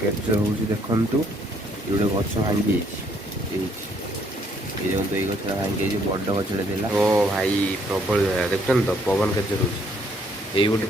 Capture ହେଉଛି ଦେଖନ୍ତୁ। ଏ ଗୋଟେ ଗଛ ଭାଙ୍ଗି ଯାଇଛି ଏଇ ଦେଖନ୍ତୁ ଏଇ ଗଛଟା ଭାଙ୍ଗି ଯାଇଛି ବଡ଼ ଗଛଟା ଥିଲା। ଓ ଭାଇ ପ୍ରବଳ ଜାଗା ଦେଖୁଛନ୍ତି ତ ପବନ କେତେ ରହୁଛି ଏଇ ଗୋଟେ